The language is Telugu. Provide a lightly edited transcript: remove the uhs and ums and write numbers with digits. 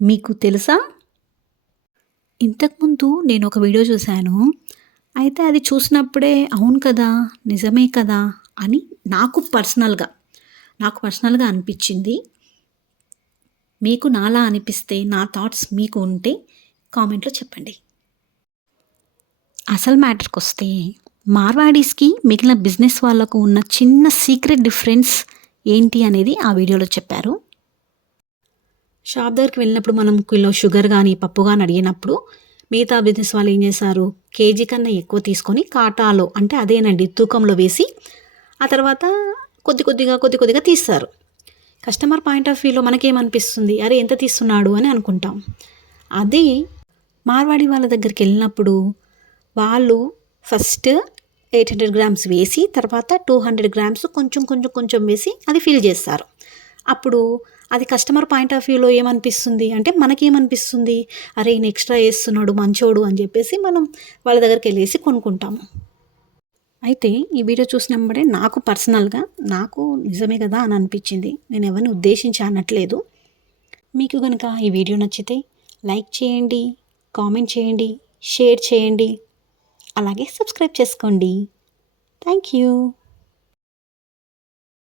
మీకు తెలుసా? ఇంతకుముందు నేనొక వీడియో చూశాను. అయితే అది చూసినప్పుడే అవును కదా! నిజమే కదా! అని నాకు పర్సనల్‌గా అనిపిచ్చింది. మీకు నాలా అనిపిస్తే, నా థాట్స్ మీకు ఉంటే కామెంట్‌లో చెప్పండి. అసలు మ్యాటర్‌కొస్తే మార్వాడీస్‌కి మిగిలిన బిజినెస్ వాళ్ళకు ఉన్న చిన్న సీక్రెట్ డిఫరెన్స్ ఏంటి అనేది ఆ వీడియోలో చెప్పారు. షాప్ దగ్గరికి వెళ్ళినప్పుడు మనం కిలో షుగర్ గానీ, పప్పు గాని అడిగినప్పుడు మిగతా బిజినెస్ వాళ్ళు ఏం చేశారు, కేజీ కన్నా ఎక్కువ తీసుకొని కాటాలో అంటే అదేనండి తూకంలో వేసి, ఆ తర్వాత కొద్ది కొద్దిగా తీస్తారు. కస్టమర్ పాయింట్ ఆఫ్ వ్యూలో మనకేమనిపిస్తుంది, అరే ఎంత తీస్తున్నాడు అని అనుకుంటాం. అదే మార్వాడి వాళ్ళ దగ్గరికెళ్ళినప్పుడు వాళ్ళు ఫస్ట్ 800 గ్రామ్స్ వేసి, తర్వాత 200 గ్రామ్స్ కొంచెం వేసి అది ఫిల్ చేస్తారు. అప్పుడు అది కస్టమర్ పాయింట్ ఆఫ్ వ్యూలో ఏమనిపిస్తుంది అంటే మనకేమనిపిస్తుంది, అరే! ఈయన ఎక్స్‌ట్రా ఏస్తున్నాడు మంచోడు అని చెప్పేసి మనం వాళ్ళ దగ్గరికెళ్ళేసి కొనుక్కుంటాము. అయితే ఈ వీడియో చూసినెంబడే నాకు పర్సనల్‌గా నాకు నిజమే కదా అని అనిపించింది. నేను ఎవరిని ఉద్దేశించి అనట్లేదు. మీకు గనుక ఈ వీడియో నచ్చితే లైక్ చేయండి, కామెంట్ చేయండి, షేర్ చేయండి. అలాగే సబ్స్క్రైబ్ చేసుకోండి. Thank you.